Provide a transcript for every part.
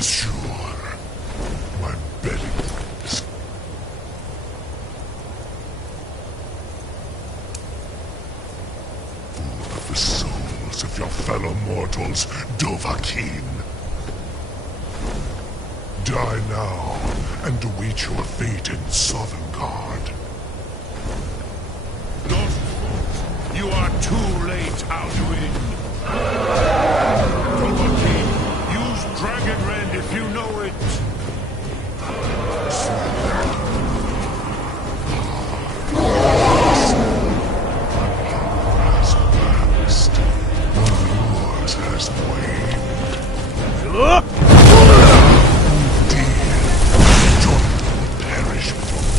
is sure. My belly is... full of the souls of your fellow mortals, Dovahkiin. Die now, and await your fate in Sovngarde. You are too late, ALDUIN. Dovahkiin, use Dragon Rend if you know it. Has waxed. Yours has waned. Look! Perish with your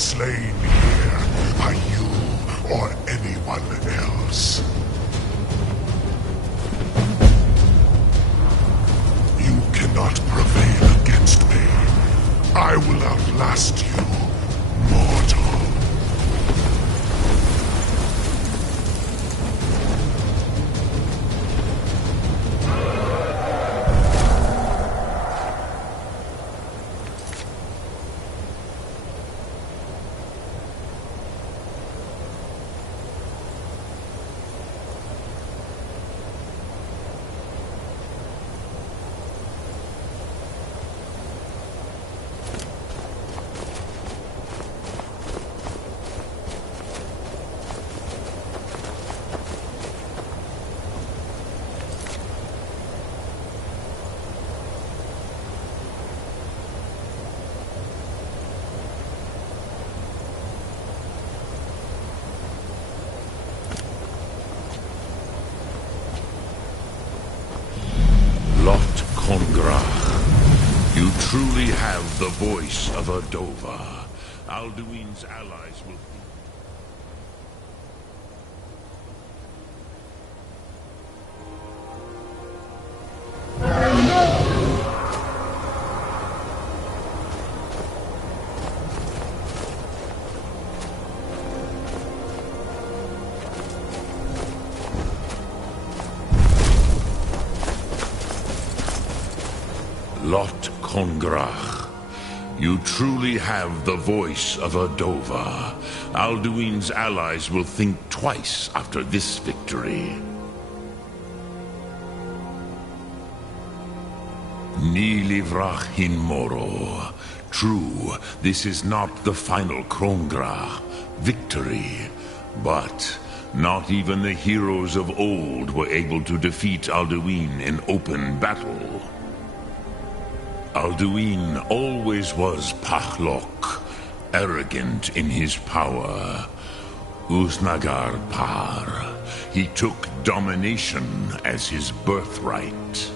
slain here by you or anyone else. You cannot prevail against me. I will outlast you, mortal. You truly have the voice of a Dova. ALDUIN's allies will... Lot Kongrach. You truly have the voice of a Dova. ALDUIN's allies will think twice after this victory. Ni livrach hin moro. True, this is not the final Kongrach victory, but not even the heroes of old were able to defeat ALDUIN in open battle. ALDUIN always was Pahlok, arrogant in his power. Uznagar Par. He took domination as his birthright.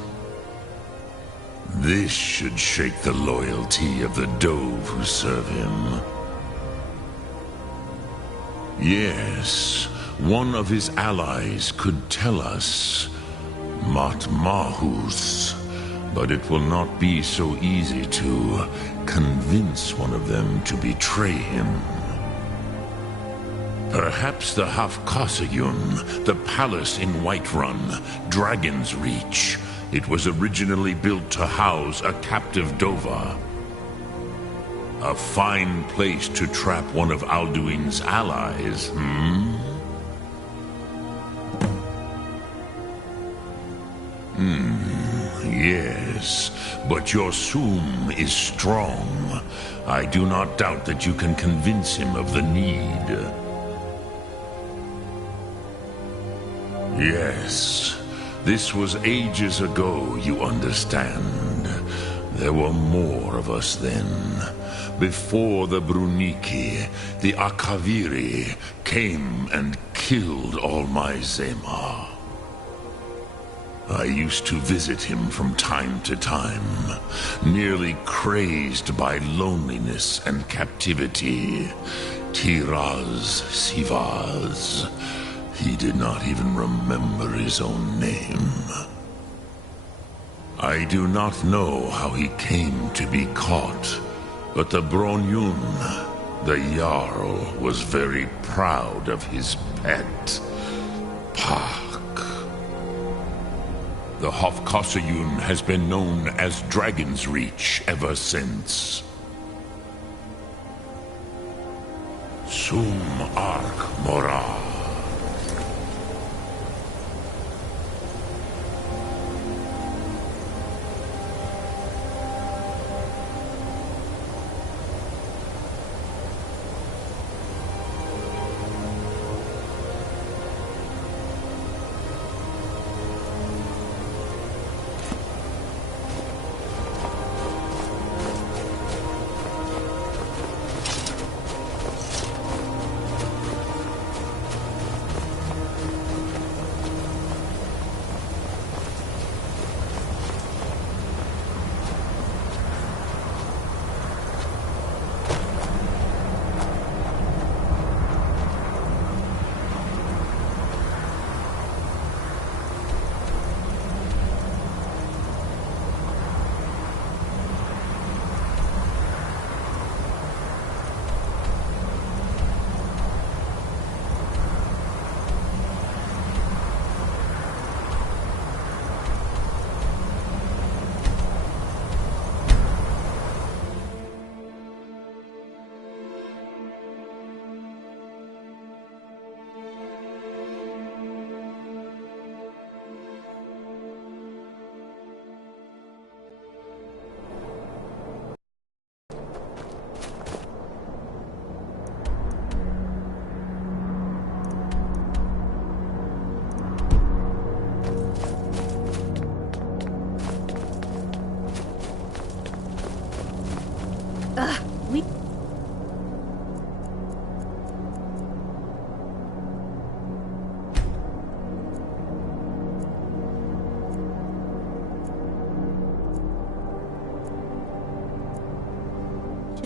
This should shake the loyalty of the Dove who serve him. Yes, one of his allies could tell us Matmahus. But it will not be so easy to convince one of them to betray him. Perhaps the Hafkasayun, the palace in Whiterun, Dragon's Reach. It was originally built to house a captive Dova. A fine place to trap one of ALDUIN's allies, Yes, but your Sum is strong. I do not doubt that you can convince him of the need. Yes, this was ages ago, you understand. There were more of us then. Before the Bruniki, the Akaviri came and killed all my Zema. I used to visit him from time to time, nearly crazed by loneliness and captivity. Tiraz Sivaz. He did not even remember his own name. I do not know how he came to be caught, but the Bronyun, the Jarl, was very proud of his pet, Pak. The Hofkasayun has been known as Dragon's Reach ever since. Sum Ark Mora.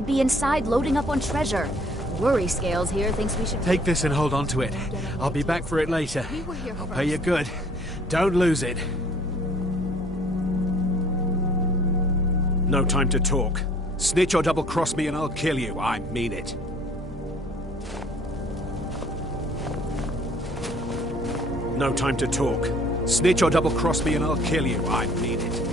be inside loading up on treasure. Worry Scales here thinks we should... Take this and hold on to it. I'll be back for it later. I'll pay you good. Don't lose it. No time to talk. Snitch or double-cross me and I'll kill you. I mean it. No time to talk. Snitch or double-cross me and I'll kill you. I mean it.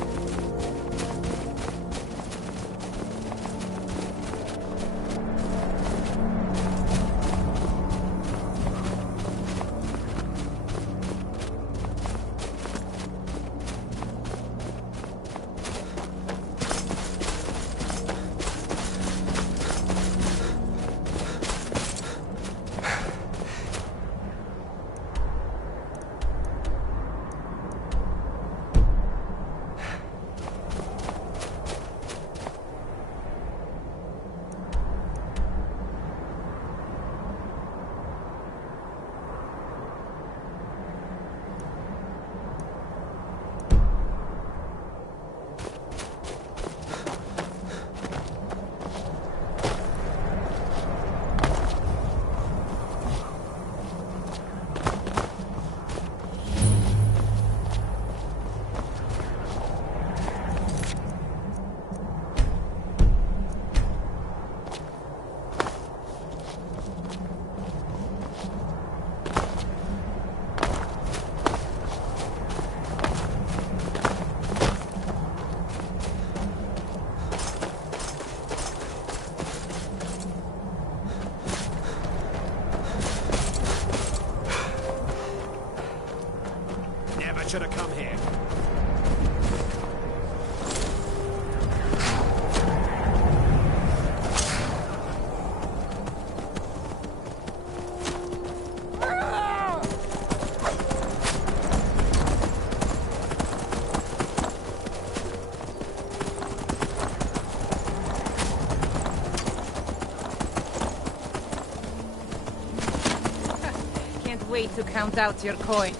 Should have come here. Can't wait to count out your coin.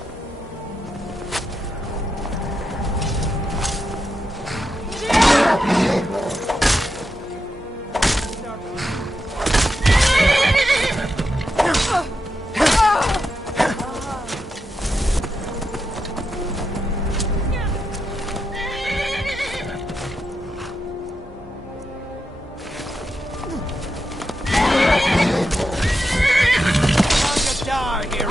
Die here.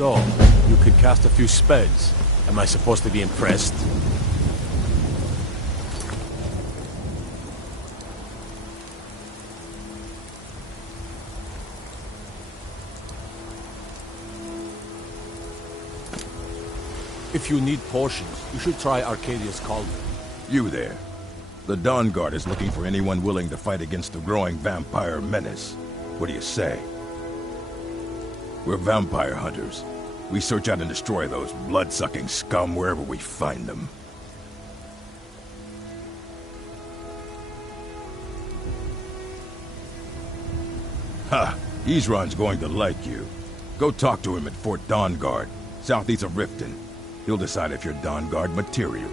So, you can cast a few spells. Am I supposed to be impressed? If you need potions, you should try Arcadia's Cauldron. You there. The Dawn Guard is looking for anyone willing to fight against the growing vampire menace. What do you say? We're vampire hunters. We search out and destroy those blood-sucking scum wherever we find them. Ha! Isran's going to like you. Go talk to him at Fort Dawn Guard, southeast of Riften. He'll decide if you're Dawn Guard material.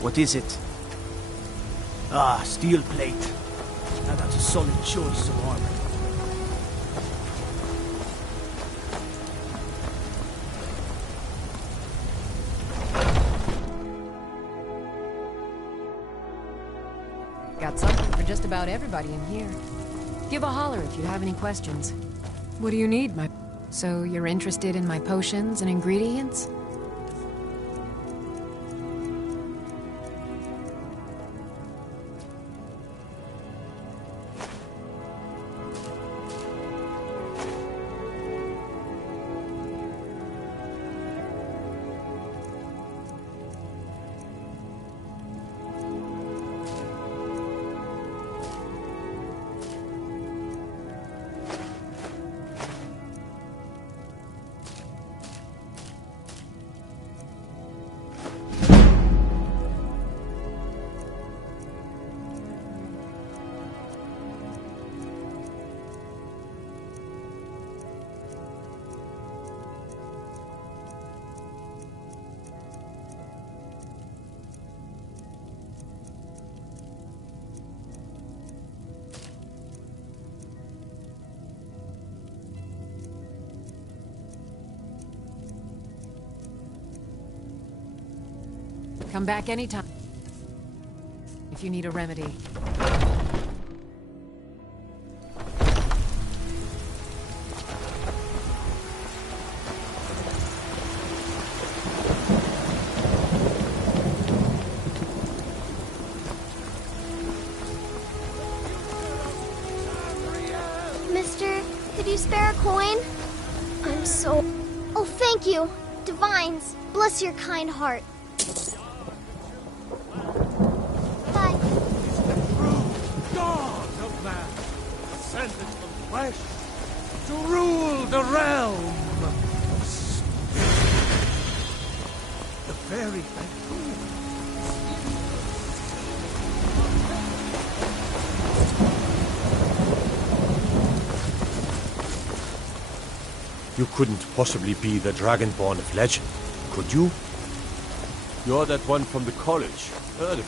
What is it? Ah, steel plate. Now that's a solid choice of armor. Got something for just about everybody in here. Give a holler if you have any questions. What do you need, my... So you're interested in my potions and ingredients? Come back anytime if you need a remedy. Mister, could you spare a coin? I'm so... Oh, thank you. Divines, bless your kind heart. To rule the realm! The very You couldn't possibly be the Dragonborn of legend, could you? You're that one from the college. Heard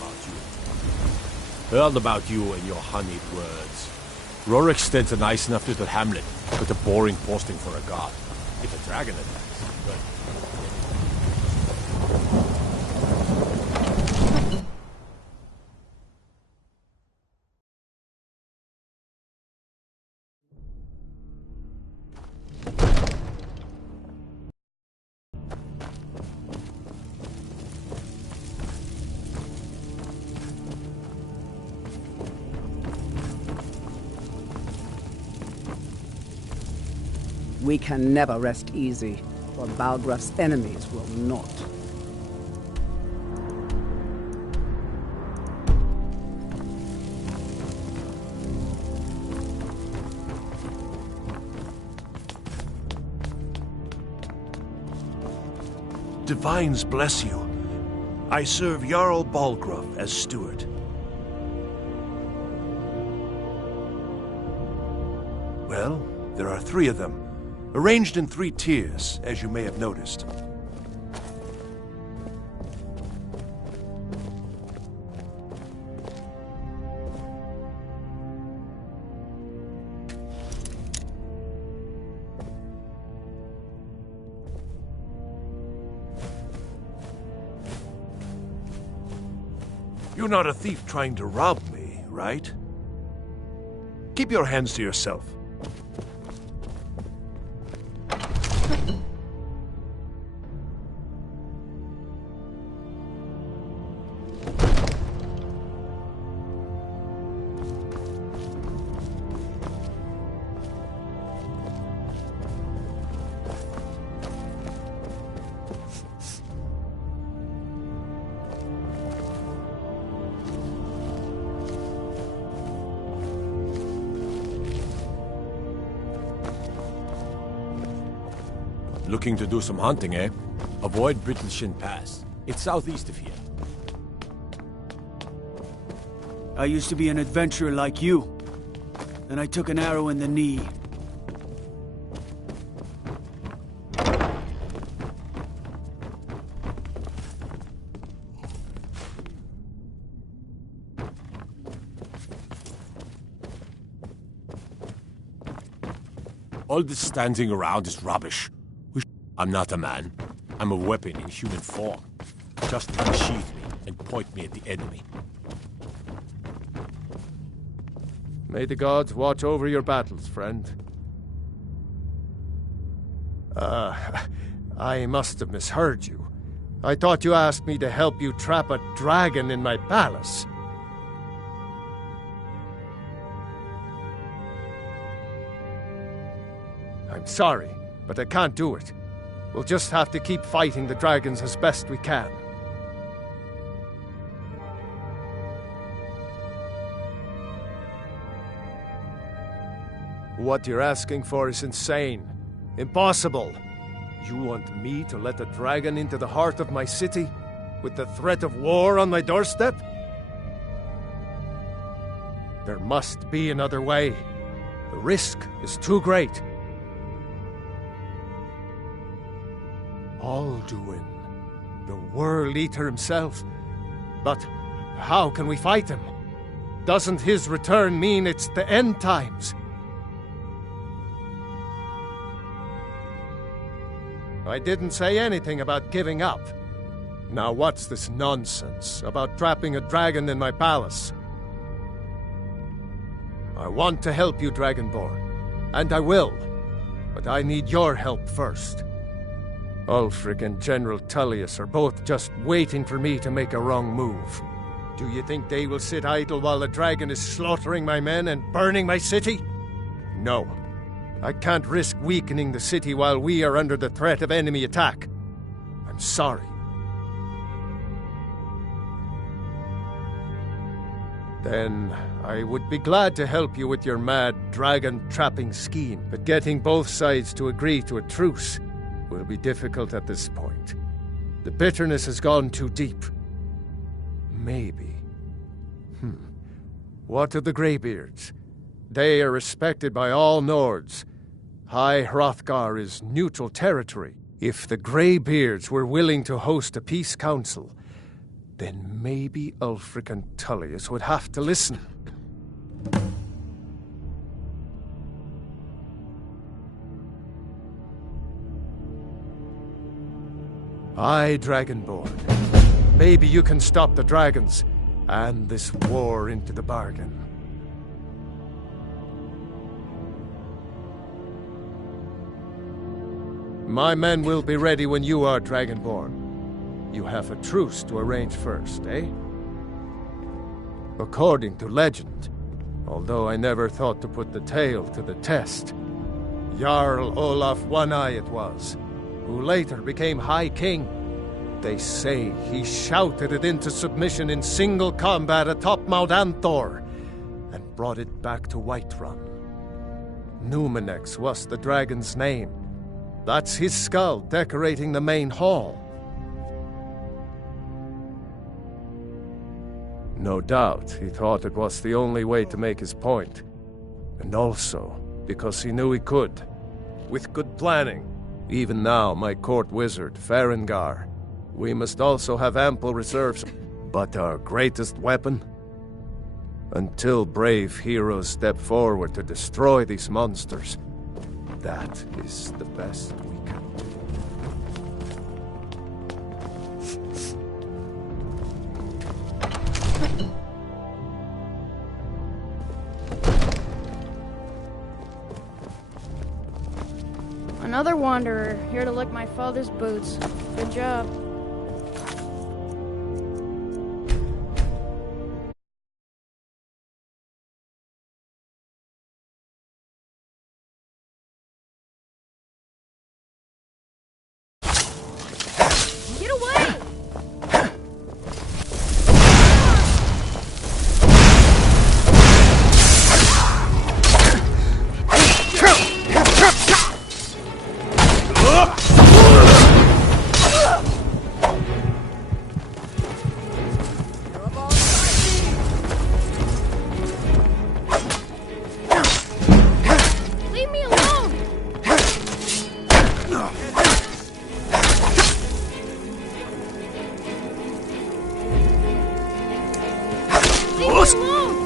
about you and your honeyed words. Rorikstead's a nice enough little hamlet, but a boring posting for a god. If a dragon attacks, good. We can never rest easy, for Balgraf's enemies will not. Divines bless you. I serve Jarl Balgraf as steward. Well, there are 3 of them. Arranged in 3 tiers, as you may have noticed. You're not a thief trying to rob me, right? Keep your hands to yourself. Looking to do some hunting, eh? Avoid Brittleshin Pass. It's southeast of here. I used to be an adventurer like you. Then I took an arrow in the knee. All this standing around is rubbish. I'm not a man. I'm a weapon in human form. Just unsheath me and point me at the enemy. May the gods watch over your battles, friend. I must have misheard you. I thought you asked me to help you trap a dragon in my palace. I'm sorry, but I can't do it. We'll just have to keep fighting the dragons as best we can. What you're asking for is insane. Impossible. You want me to let a dragon into the heart of my city, with the threat of war on my doorstep? There must be another way. The risk is too great. ALDUIN, the World Eater himself. But how can we fight him? Doesn't his return mean it's the end times? I didn't say anything about giving up. Now what's this nonsense about trapping a dragon in my palace? I want to help you, Dragonborn, and I will, but I need your help first. Ulfric and General Tullius are both just waiting for me to make a wrong move. Do you think they will sit idle while the dragon is slaughtering my men and burning my city? No. I can't risk weakening the city while we are under the threat of enemy attack. I'm sorry. Then I would be glad to help you with your mad dragon-trapping scheme, but getting both sides to agree to a truce will be difficult at this point. The bitterness has gone too deep. Maybe. What of the Greybeards? They are respected by all Nords. High Hrothgar is neutral territory. If the Greybeards were willing to host a peace council, then maybe Ulfric and Tullius would have to listen. Aye, Dragonborn. Maybe you can stop the dragons, and this war into the bargain. My men will be ready when you are, Dragonborn. You have a truce to arrange first, eh? According to legend, although I never thought to put the tale to the test, Jarl Olaf One-Eye it was, who later became High King. They say he shouted it into submission in single combat atop Mount Anthor, and brought it back to Whiterun. Numenex was the dragon's name. That's his skull decorating the main hall. No doubt he thought it was the only way to make his point. And also because he knew he could. With good planning. Even now, my court wizard, Farengar. We must also have ample reserves. But our greatest weapon? Until brave heroes step forward to destroy these monsters, that is the best we can do. wanderer, here to lick my father's boots. Good job. Get away! Leave me alone! Leave me alone!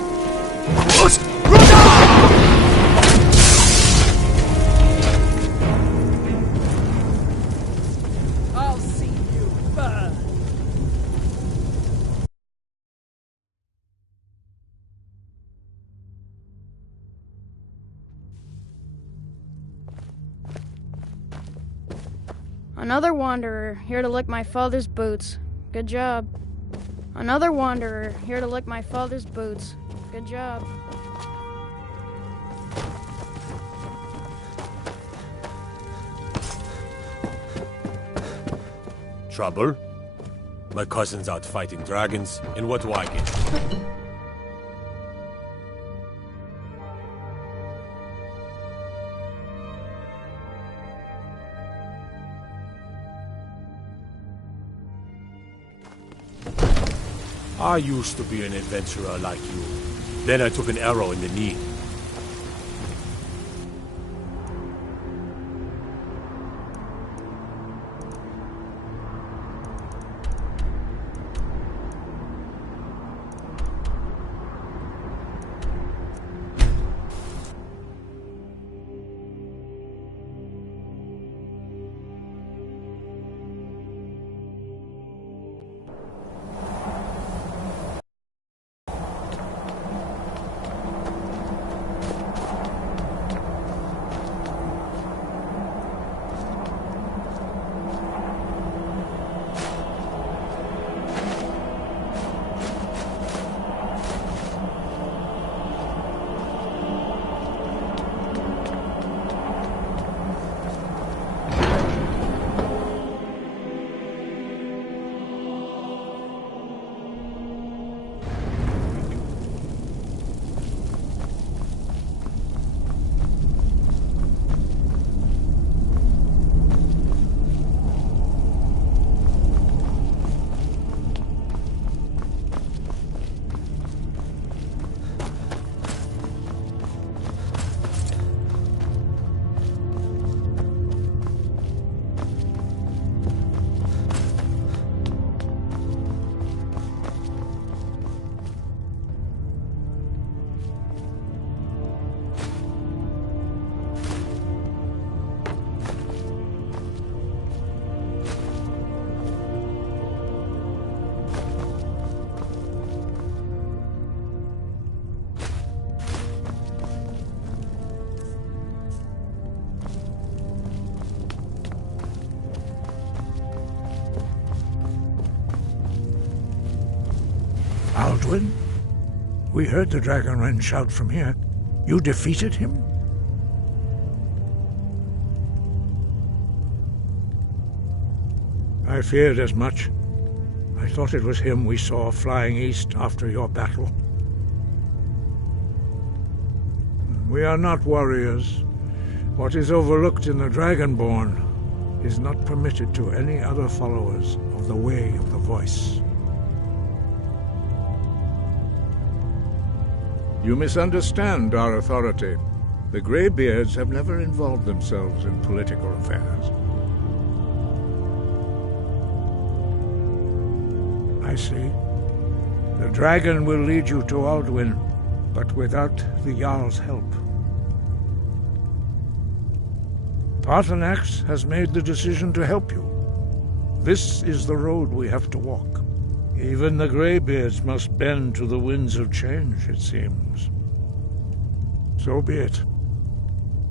I'll see you burn. Another wanderer, here to lick my father's boots. Good job. Another wanderer, here to lick my father's boots. Good job. Trouble? My cousin's out fighting dragons in what wagon? I used to be an adventurer like you. Then I took an arrow in the knee. ALDUIN? We heard the Dragonren shout from here. You defeated him? I feared as much. I thought it was him we saw flying east after your battle. We are not warriors. What is overlooked in the Dragonborn is not permitted to any other followers of the Way of the Voice. You misunderstand our authority. The Greybeards have never involved themselves in political affairs. I see. The dragon will lead you to ALDUIN, but without the Jarl's help. PAARTHURNAX has made the decision to help you. This is the road we have to walk. Even the Greybeards must bend to the winds of change, it seems. So be it.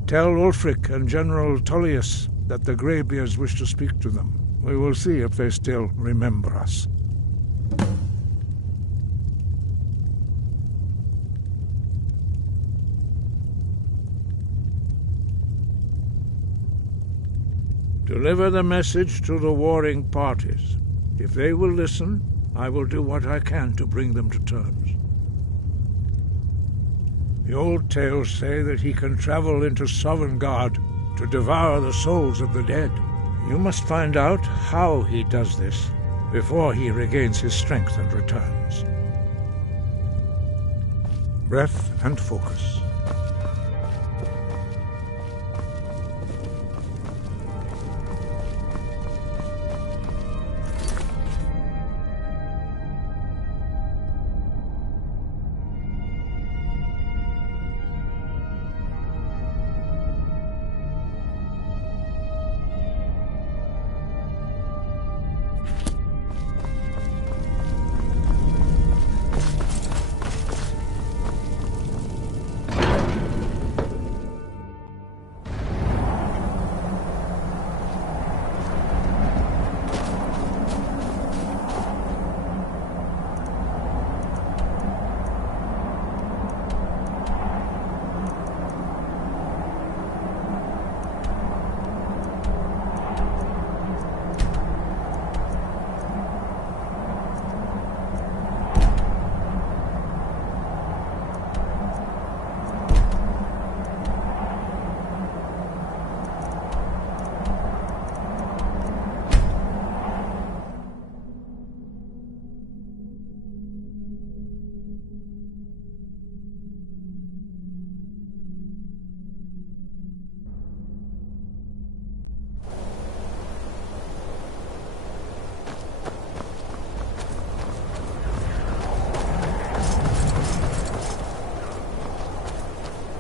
Tell Ulfric and General Tullius that the Greybeards wish to speak to them. We will see if they still remember us. Deliver the message to the warring parties. If they will listen, I will do what I can to bring them to terms. The old tales say that he can travel into Sovngarde to devour the souls of the dead. You must find out how he does this before he regains his strength and returns. Breath and focus.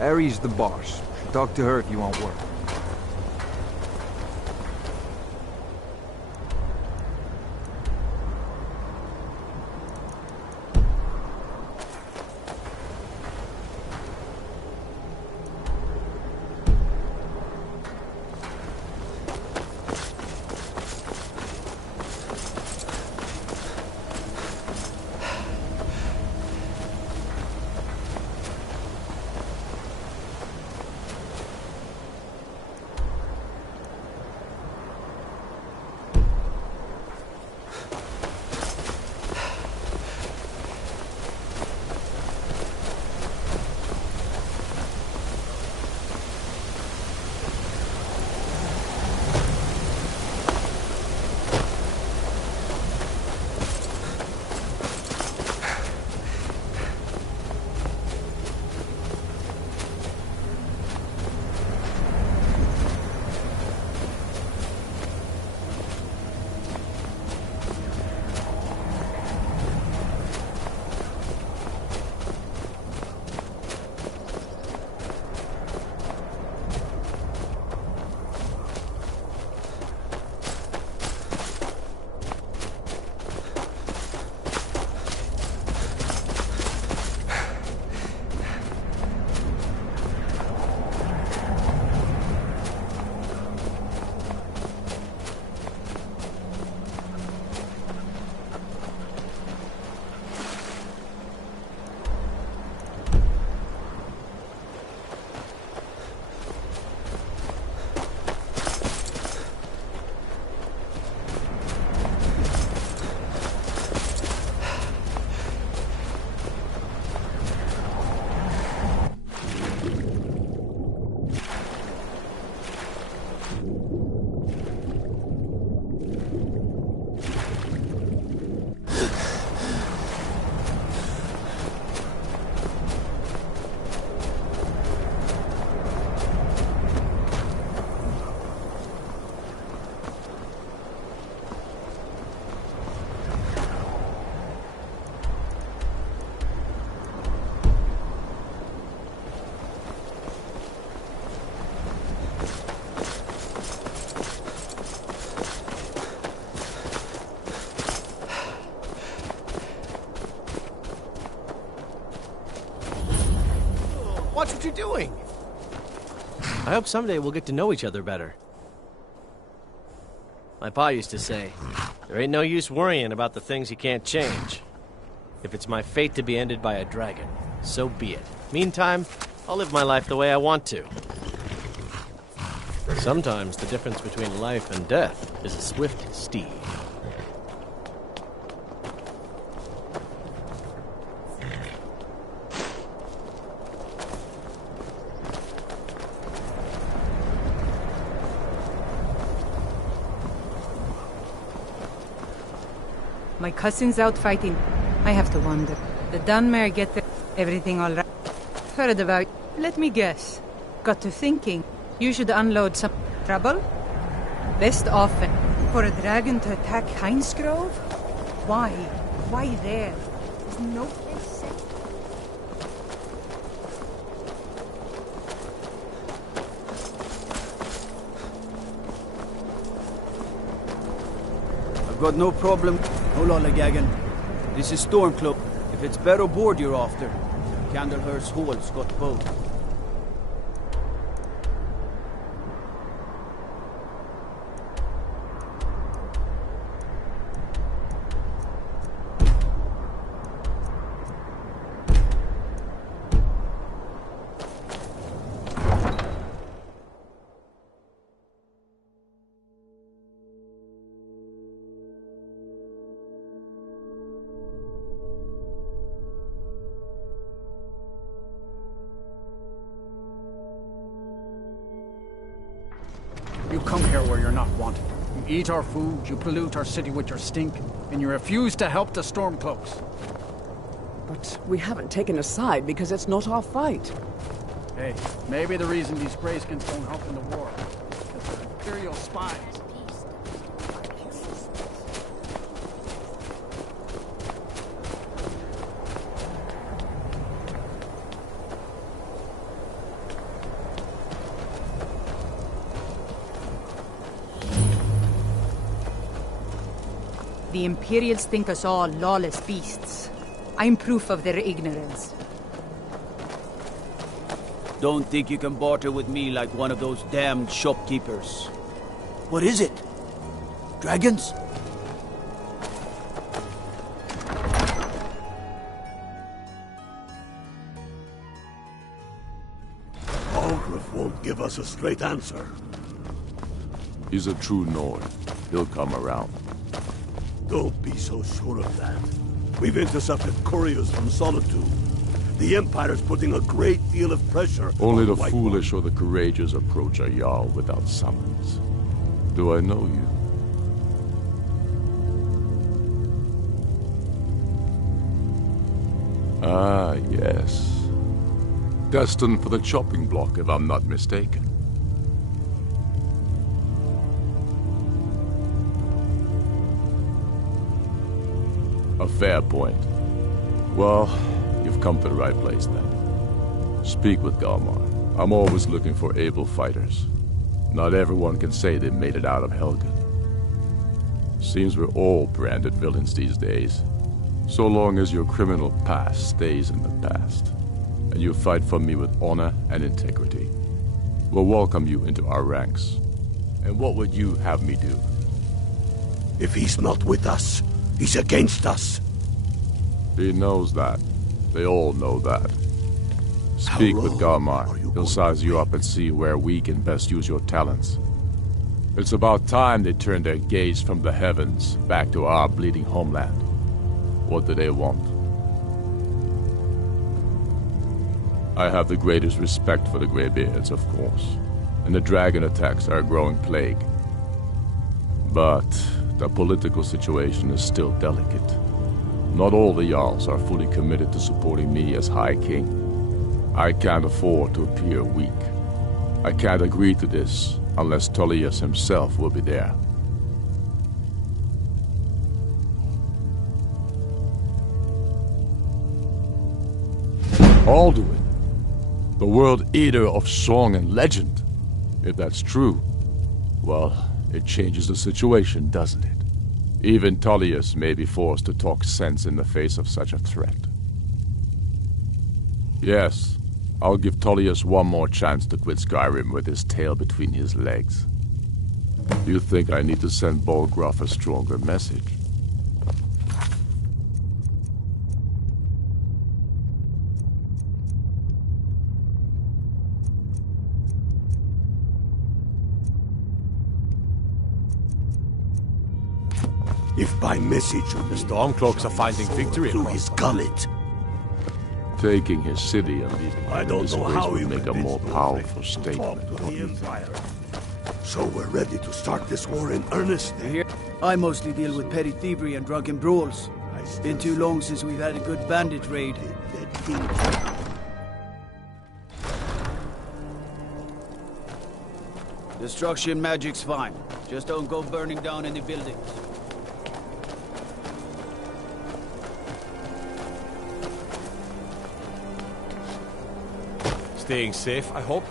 Ares the boss. Talk to her if you want work. Watch what you're doing! I hope someday we'll get to know each other better. My pa used to say, there ain't no use worrying about the things you can't change. If it's my fate to be ended by a dragon, so be it. Meantime, I'll live my life the way I want to. Sometimes the difference between life and death is a swift steed. My cousin's out fighting. I have to wonder. The Dunmare get everything all right? Heard about... Let me guess. Got to thinking. You should unload some trouble? Best often. For a dragon to attack Heinsgrove? Why? Why there? There's no place safe. I've got no problem. No lollygagging. This is Stormcloak. If it's Barrow Board you're after, Candlehurst Hall's got both. You come here where you're not wanted. You eat our food, you pollute our city with your stink, and you refuse to help the Stormcloaks. But we haven't taken a side because it's not our fight. Hey, maybe the reason these Greyskins don't help in the war is because they're Imperial spies. The Imperials think us all lawless beasts. I'm proof of their ignorance. Don't think you can barter with me like one of those damned shopkeepers. What is it? Dragons? Algrif won't give us a straight answer. He's a true Nord. He'll come around. Don't be so sure of that. We've intercepted couriers from Solitude. The Empire's putting a great deal of pressure Only on the White foolish or the courageous approach a Jarl without summons. Do I know you? Ah, yes. Destined for the chopping block, if I'm not mistaken. A fair point. Well, you've come to the right place then. Speak with Galmar. I'm always looking for able fighters. Not everyone can say they made it out of Helgen. Seems we're all branded villains these days. So long as your criminal past stays in the past, and you fight for me with honor and integrity, we'll welcome you into our ranks. And what would you have me do? If he's not with us, he's against us. He knows that. They all know that. Speak with Galmar. He'll size you up and see where we can best use your talents. It's about time they turned their gaze from the heavens back to our bleeding homeland. What do they want? I have the greatest respect for the Greybeards, of course, and the dragon attacks are a growing plague. But the political situation is still delicate. Not all the Jarls are fully committed to supporting me as High King. I can't afford to appear weak. I can't agree to this unless Tullius himself will be there. ALDUIN, the world eater of song and legend. If that's true, well, it changes the situation, doesn't it? Even Tullius may be forced to talk sense in the face of such a threat. Yes, I'll give Tullius one more chance to quit Skyrim with his tail between his legs. You think I need to send Bolgraf a stronger message? If by message the Stormcloaks are finding victory through his gullet. Taking his city and leaving I don't know how would you make a more powerful statement. Talk to the Empire. So we're ready to start this war in earnest. I mostly deal with petty thievery and drunken brawls. Been too long since we've had a good bandit raid. Destruction magic's fine. Just don't go burning down any buildings. Staying safe, I hope?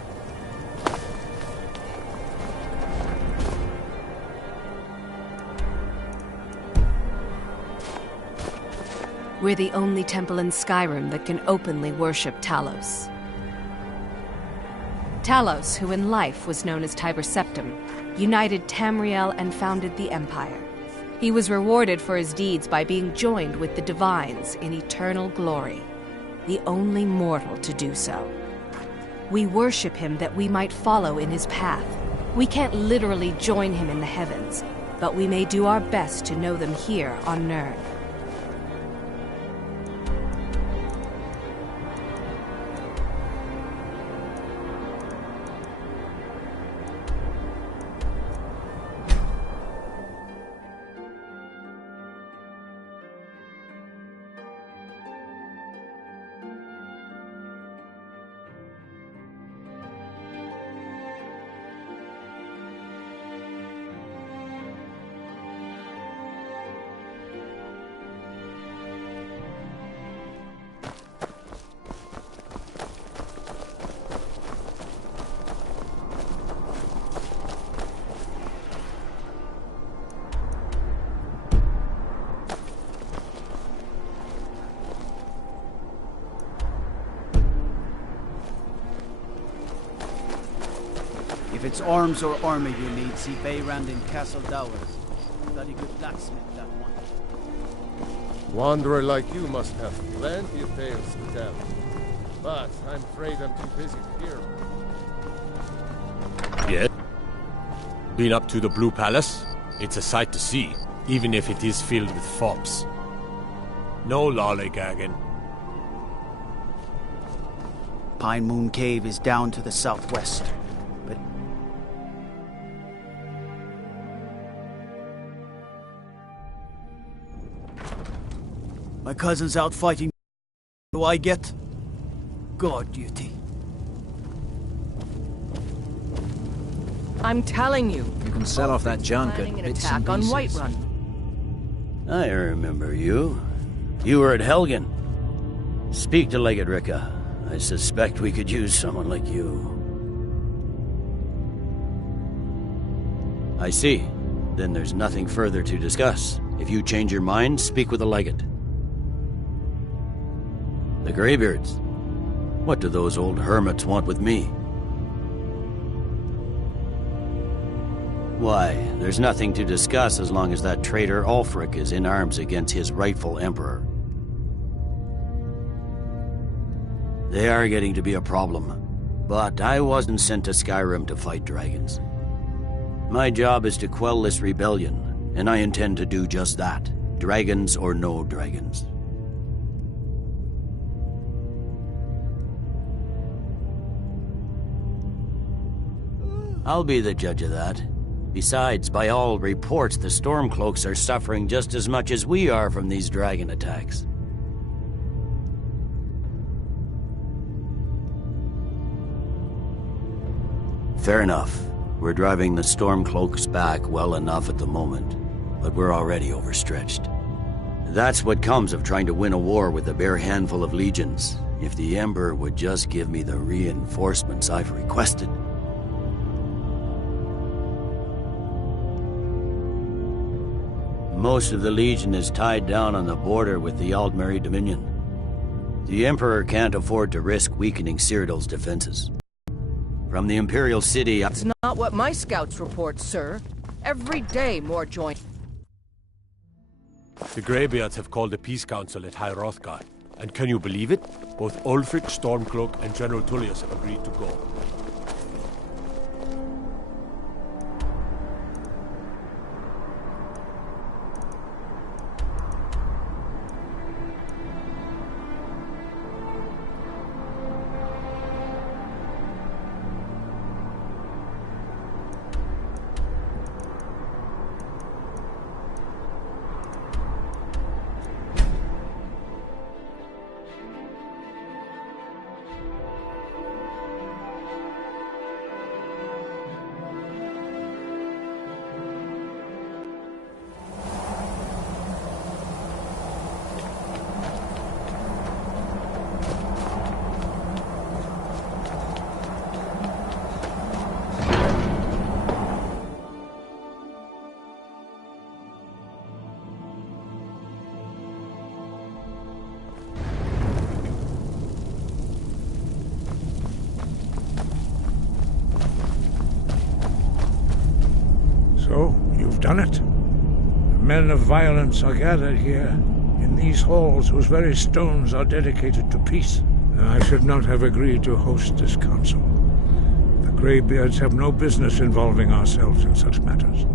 We're the only temple in Skyrim that can openly worship Talos. Talos, who in life was known as Tiber Septim, united Tamriel and founded the Empire. He was rewarded for his deeds by being joined with the Divines in eternal glory, the only mortal to do so. We worship him that we might follow in his path. We can't literally join him in the heavens, but we may do our best to know them here on Nirn. If it's arms or armor you need, see Beyrand in Castle Dower. Bloody good blacksmith, that one. Wanderer like you must have plenty of tales to tell. But I'm afraid I'm too busy to hear. Yeah? Been up to the Blue Palace? It's a sight to see, even if it is filled with fobs. No lollygagging. Pine Moon Cave is down to the southwest. But my cousin's out fighting. Do I get guard duty? I'm telling you. You can sell off that junk Planning at an bits attack and on pieces. Whiterun. I remember you. You were at Helgen. Speak to Legate Ricka. I suspect we could use someone like you. I see. Then there's nothing further to discuss. If you change your mind, speak with the Legate. The Greybeards. What do those old hermits want with me? Why, there's nothing to discuss as long as that traitor Ulfric is in arms against his rightful emperor. They are getting to be a problem, but I wasn't sent to Skyrim to fight dragons. My job is to quell this rebellion, and I intend to do just that, dragons or no dragons. I'll be the judge of that. Besides, by all reports, the Stormcloaks are suffering just as much as we are from these dragon attacks. Fair enough. We're driving the Stormcloaks back well enough at the moment, but we're already overstretched. That's what comes of trying to win a war with a bare handful of legions. If the Emperor would just give me the reinforcements I've requested. Most of the Legion is tied down on the border with the Aldmeri Dominion. The Emperor can't afford to risk weakening Cyrodiil's defenses. From the Imperial City... That's not what my scouts report, sir. Every day more join. The Greybeards have called a peace council at High Hrothgar. And can you believe it? Both Ulfric, Stormcloak, and General Tullius have agreed to go. So, you've done it. Men of violence are gathered here, in these halls whose very stones are dedicated to peace. I should not have agreed to host this council. The Greybeards have no business involving ourselves in such matters.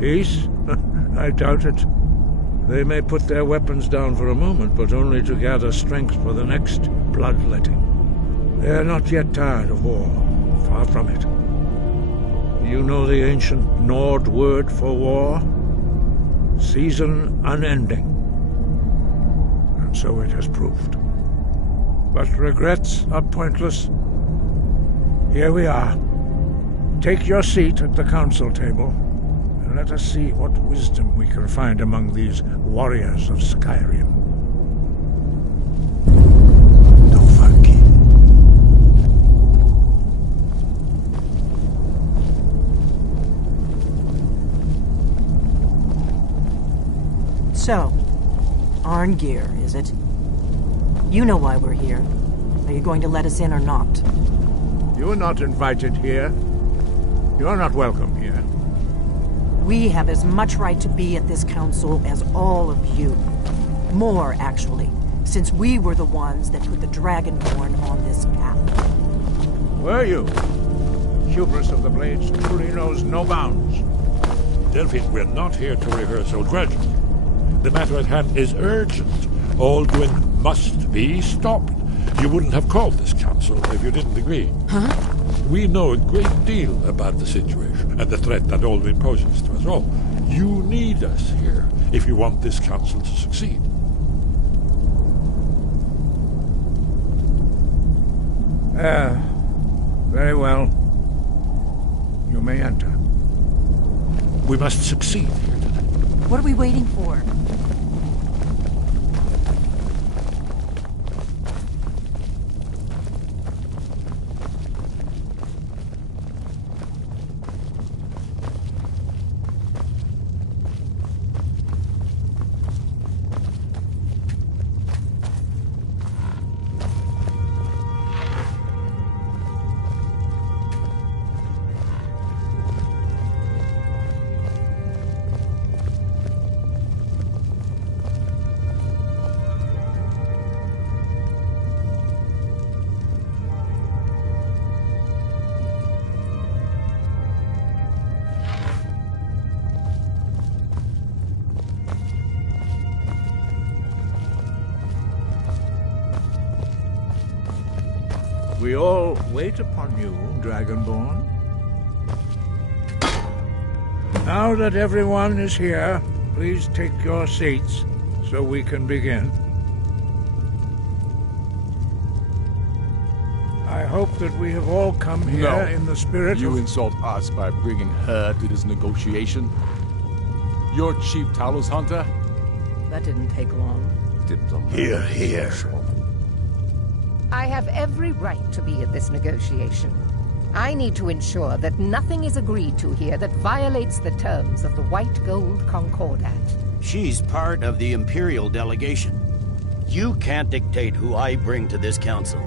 Peace? I doubt it. They may put their weapons down for a moment, but only to gather strength for the next bloodletting. They are not yet tired of war. Far from it. You know the ancient Nord word for war? Season unending. And so it has proved. But regrets are pointless. Here we are. Take your seat at the council table, and let us see what wisdom we can find among these warriors of Skyrim. So, Arngeir, is it? You know why we're here. Are you going to let us in or not? You are not invited here. You are not welcome here. We have as much right to be at this council as all of you. More, actually, since we were the ones that put the Dragonborn on this path. Were you? Hubris of the Blades truly knows no bounds. Delphine, we're not here to rehearse old grudges. The matter at hand is urgent. ALDUIN must be stopped. You wouldn't have called this council if you didn't agree. Huh? We know a great deal about the situation and the threat that ALDUIN poses to us all. You need us here if you want this council to succeed. Very well. You may enter. We must succeed here today. What are we waiting for? We all wait upon you, Dragonborn. Now that everyone is here, please take your seats so we can begin. I hope that we have all come here in the spirit You of... insult us by bringing her to this negotiation? You're Chief Talos Hunter? That didn't take long. Here, here. I have every right to be at this negotiation. I need to ensure that nothing is agreed to here that violates the terms of the White Gold Concordat. She's part of the Imperial delegation. You can't dictate who I bring to this council.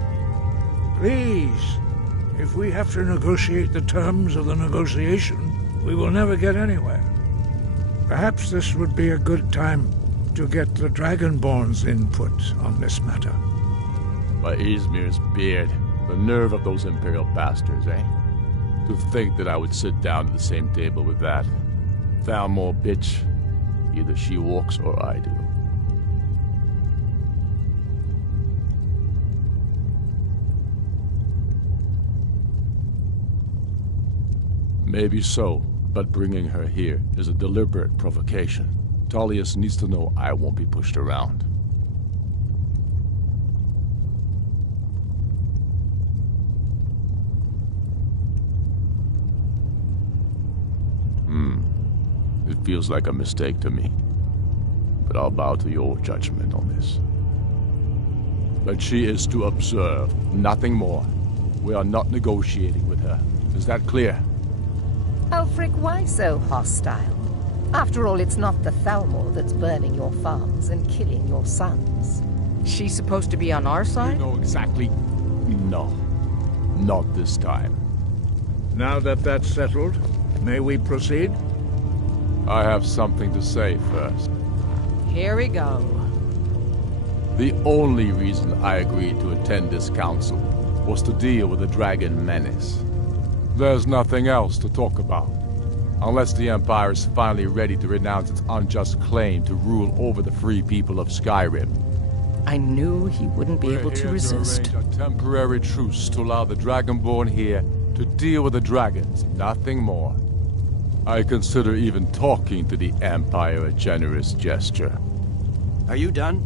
Please. If we have to negotiate the terms of the negotiation, we will never get anywhere. Perhaps this would be a good time to get the Dragonborn's input on this matter. By Izmir's beard, the nerve of those Imperial bastards, eh? To think that I would sit down at the same table with that. Thalmor bitch. Either she walks or I do. Maybe so, but bringing her here is a deliberate provocation. Tullius needs to know I won't be pushed around. It feels like a mistake to me. But I'll bow to your judgment on this. But she is to observe, nothing more. We are not negotiating with her. Is that clear? Ulfric, why so hostile? After all, it's not the Thalmor that's burning your farms and killing your sons. She's supposed to be on our side? You know exactly... No. Not this time. Now that that's settled, may we proceed? I have something to say first. Here we go. The only reason I agreed to attend this council was to deal with the dragon menace. There's nothing else to talk about. Unless the Empire is finally ready to renounce its unjust claim to rule over the free people of Skyrim. I knew he wouldn't be able to resist. To arrange a temporary truce to allow the Dragonborn here to deal with the dragons, nothing more. I consider even talking to the Empire a generous gesture. Are you done?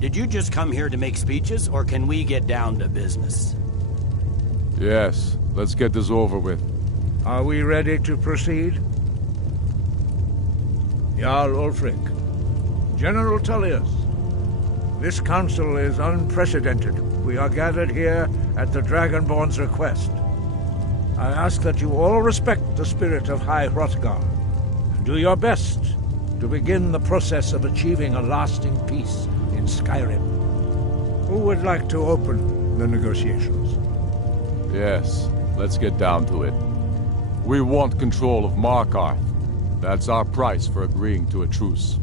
Did you just come here to make speeches, or can we get down to business? Yes, let's get this over with. Are we ready to proceed? Jarl Ulfric, General Tullius, this council is unprecedented. We are gathered here at the Dragonborn's request. I ask that you all respect the spirit of High Hrothgar, and do your best to begin the process of achieving a lasting peace in Skyrim. Who would like to open the negotiations? Yes, let's get down to it. We want control of Markarth. That's our price for agreeing to a truce.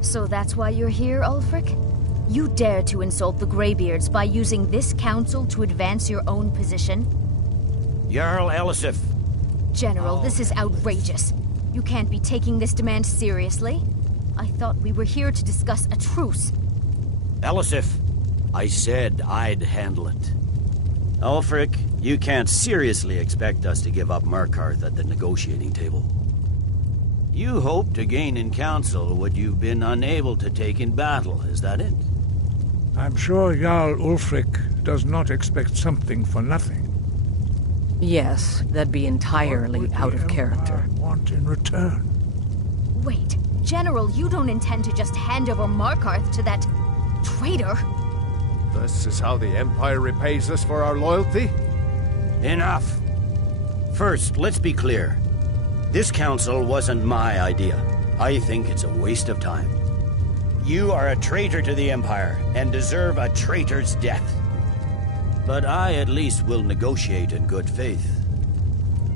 So that's why you're here, Ulfric? You dare to insult the Greybeards by using this council to advance your own position? Jarl Elisif. General, this is outrageous. You can't be taking this demand seriously. I thought we were here to discuss a truce. Elisif, I said I'd handle it. Ulfric, you can't seriously expect us to give up Markarth at the negotiating table. You hope to gain in council what you've been unable to take in battle, is that it? I'm sure Jarl Ulfric does not expect something for nothing. Yes, that'd be entirely out of character. Want in return? Wait, General, you don't intend to just hand over Markarth to that traitor? This is how the Empire repays us for our loyalty? Enough! First, let's be clear. This council wasn't my idea. I think it's a waste of time. You are a traitor to the Empire, and deserve a traitor's death. But I at least will negotiate in good faith.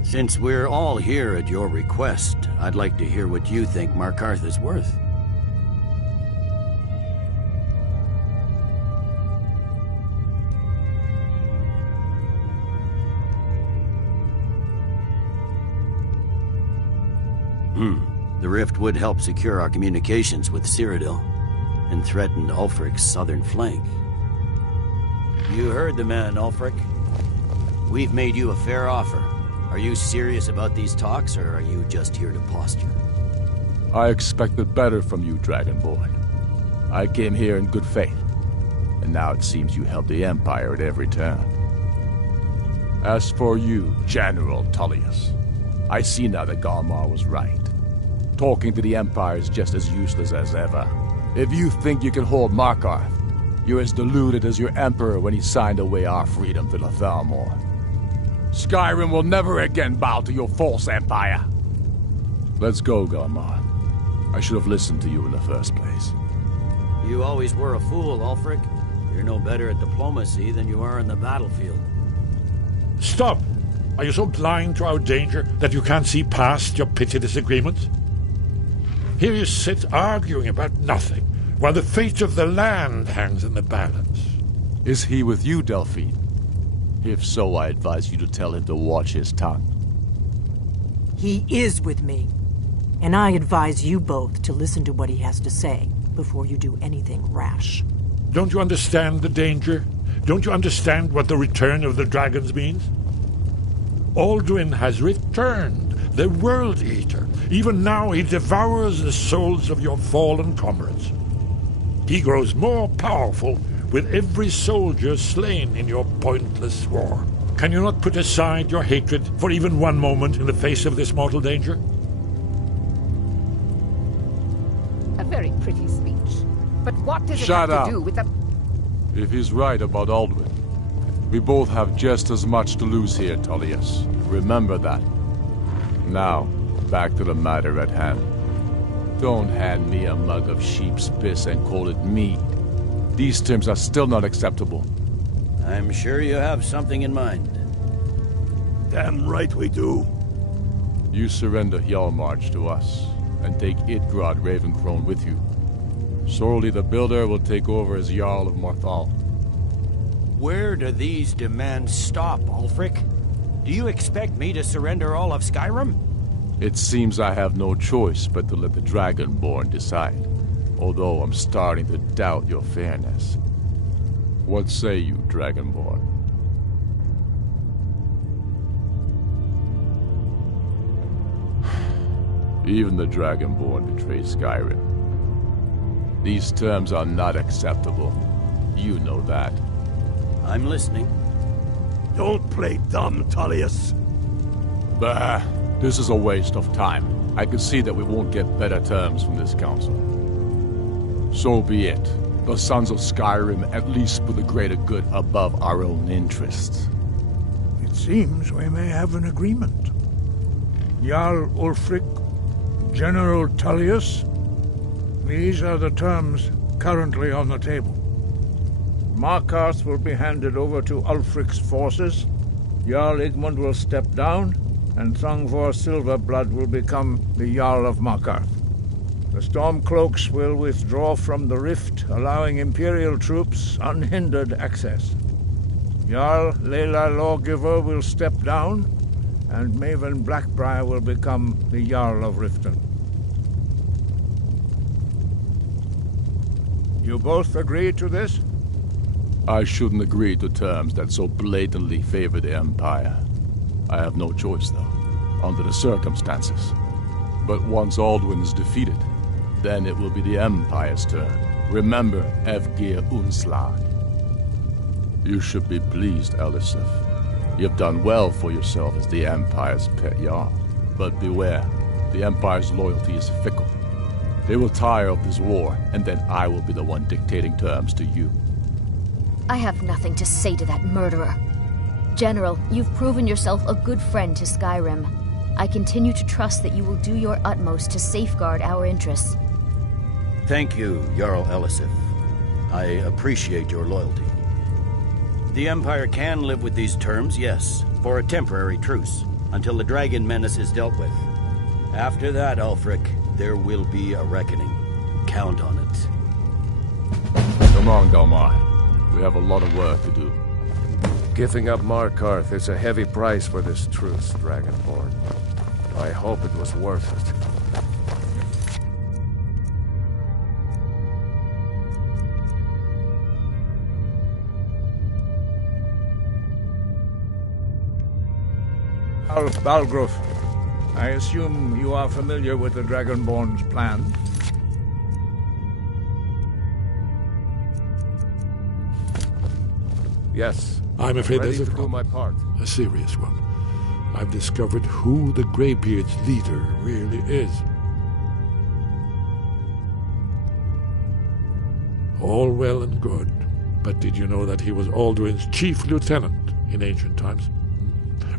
Since we're all here at your request, I'd like to hear what you think Markarth is worth. The rift would help secure our communications with Cyrodiil, and threaten Ulfric's southern flank. You heard the man, Ulfric. We've made you a fair offer. Are you serious about these talks, or are you just here to posture? I expected better from you, Dragonborn. I came here in good faith, and now it seems you help the Empire at every turn. As for you, General Tullius, I see now that Galmar was right. Talking to the Empire is just as useless as ever. If you think you can hold Markarth, you're as deluded as your Emperor when he signed away our freedom to the Thalmor. Skyrim will never again bow to your false empire. Let's go, Galmar. I should have listened to you in the first place. You always were a fool, Ulfric. You're no better at diplomacy than you are in the battlefield. Stop! Are you so blind to our danger that you can't see past your petty disagreements? Here you sit arguing about nothing, while the fate of the land hangs in the balance. Is he with you, Delphine? If so, I advise you to tell him to watch his tongue. He is with me, and I advise you both to listen to what he has to say before you do anything rash. Don't you understand the danger? Don't you understand what the return of the dragons means? ALDUIN has returned, the World Eater. Even now he devours the souls of your fallen comrades. He grows more powerful with every soldier slain in your pointless war. Can you not put aside your hatred for even one moment in the face of this mortal danger? A very pretty speech. But what does it Shut have up. to do with the... If he's right about ALDUIN, we both have just as much to lose here, Tullius. Remember that. Now, back to the matter at hand. Don't hand me a mug of sheep's piss and call it mead. These terms are still not acceptable. I'm sure you have something in mind. Damn right we do. You surrender Hjalmarch to us, and take Idgrod Ravencrone with you. Sorley the Builder will take over as Jarl of Morthal. Where do these demands stop, Ulfric? Do you expect me to surrender all of Skyrim? It seems I have no choice but to let the Dragonborn decide, although I'm starting to doubt your fairness. What say you, Dragonborn? Even the Dragonborn betray Skyrim. These terms are not acceptable. You know that. I'm listening. Don't play dumb, Tullius. Bah, this is a waste of time. I can see that we won't get better terms from this council. So be it. The sons of Skyrim at least put the greater good above our own interests. It seems we may have an agreement. Jarl Ulfric, General Tullius, these are the terms currently on the table. Markarth will be handed over to Ulfric's forces, Jarl Igmund will step down, and Thungvor Silverblood will become the Jarl of Markarth. The Stormcloaks will withdraw from the rift, allowing Imperial troops unhindered access. Jarl Layla Lawgiver will step down, and Maven Blackbriar will become the Jarl of Riften. You both agree to this? I shouldn't agree to terms that so blatantly favor the Empire. I have no choice, though, under the circumstances. But once Alduin is defeated, then it will be the Empire's turn. Remember Evgir Unslag. You should be pleased, Elisif. You have done well for yourself as the Empire's pet Jarl. But beware, the Empire's loyalty is fickle. They will tire of this war, and then I will be the one dictating terms to you. I have nothing to say to that murderer. General, you've proven yourself a good friend to Skyrim. I continue to trust that you will do your utmost to safeguard our interests. Thank you, Jarl Elisif. I appreciate your loyalty. The Empire can live with these terms, yes, for a temporary truce, until the dragon menace is dealt with. After that, Ulfric, there will be a reckoning. Count on it. Come on, Dalmar. We have a lot of work to do. Giving up Markarth is a heavy price for this truce, Dragonborn. I hope it was worth it. Balgruf, I assume you are familiar with the Dragonborn's plan? Yes. I'm afraid Ready there's to do my part. A serious one. I've discovered who the Greybeard's leader really is. All well and good, but did you know that he was Alduin's chief lieutenant in ancient times?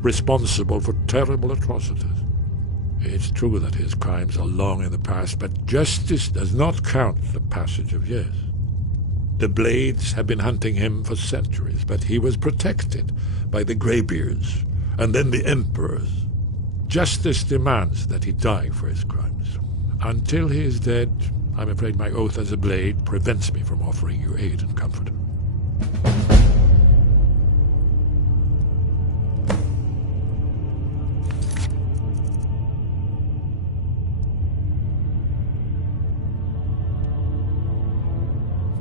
Responsible for terrible atrocities. It's true that his crimes are long in the past, but justice does not count the passage of years. The Blades have been hunting him for centuries, but he was protected by the Greybeards and then the Emperors. Justice demands that he die for his crimes. Until he is dead, I'm afraid my oath as a Blade prevents me from offering you aid and comfort.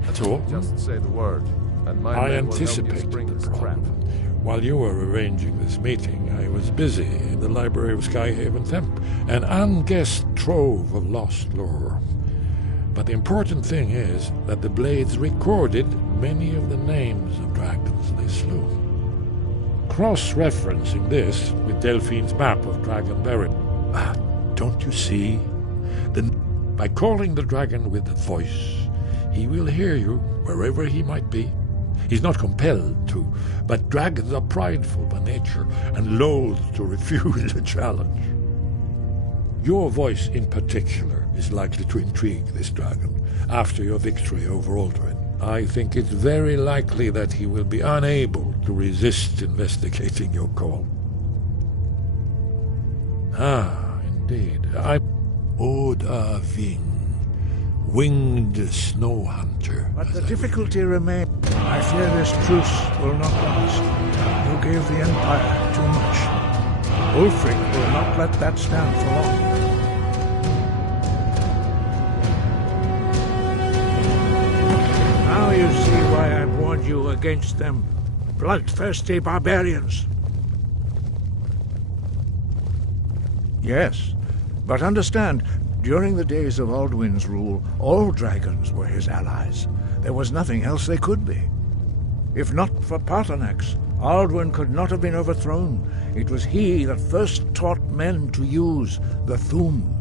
That's all. Just say the word, and my I men will help you anticipated spring the this problem. trap. While you were arranging this meeting, I was busy in the library of Skyhaven Temp, an unguessed trove of lost lore. But the important thing is that the Blades recorded many of the names of dragons they slew. Cross-referencing this with Delphine's map of Dragon Burial. Don't you see? By calling the dragon with a voice, he will hear you wherever he might be. He's not compelled to, but dragons are prideful by nature and loath to refuse a challenge. Your voice in particular is likely to intrigue this dragon after your victory over Alduin. I think it's very likely that he will be unable to resist investigating your call. Ah, indeed. I'm Oda Ving, winged snow hunter. But the difficulty remains. I fear this truce will not last. You gave the Empire too much. Ulfric will not let that stand for long. Now you see why I warned you against them. Bloodthirsty barbarians. Yes, but understand, during the days of Alduin's rule, all dragons were his allies. There was nothing else they could be. If not for PAARTHURNAX, Alduin could not have been overthrown. It was he that first taught men to use the Thu'um.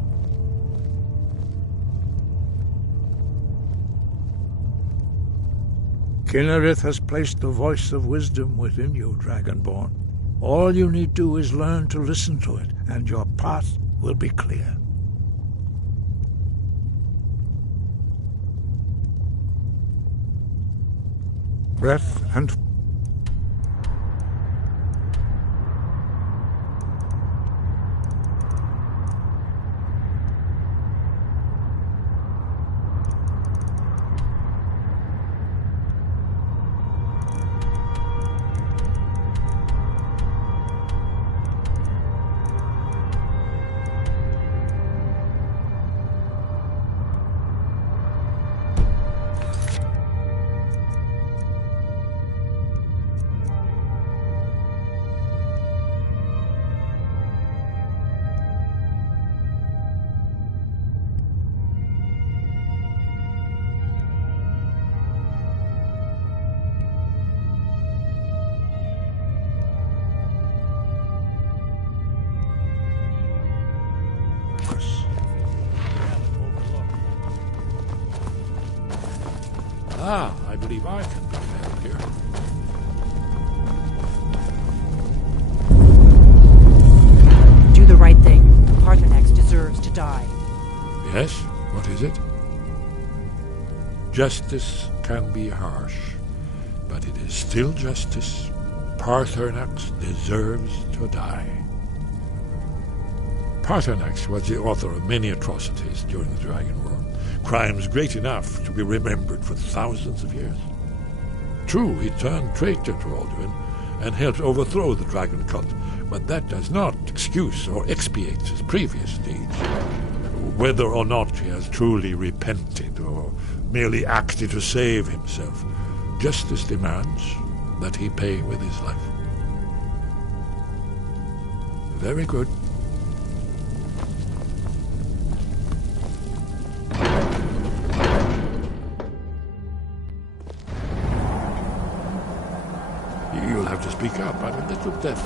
Kynareth has placed the voice of wisdom within you, Dragonborn. All you need do is learn to listen to it, and your path will be clear. Breath and I believe I can be found here. Do the right thing. PAARTHURNAX deserves to die. Yes? What is it? Justice can be harsh, but it is still justice. PAARTHURNAX deserves to die. PAARTHURNAX was the author of many atrocities during the Dragon War. Crimes great enough to be remembered for thousands of years. True, he turned traitor to Alduin and helped overthrow the dragon cult, but that does not excuse or expiate his previous deeds. Whether or not he has truly repented or merely acted to save himself, justice demands that he pay with his life. Very good. You'll have to speak up. I'm a little deaf.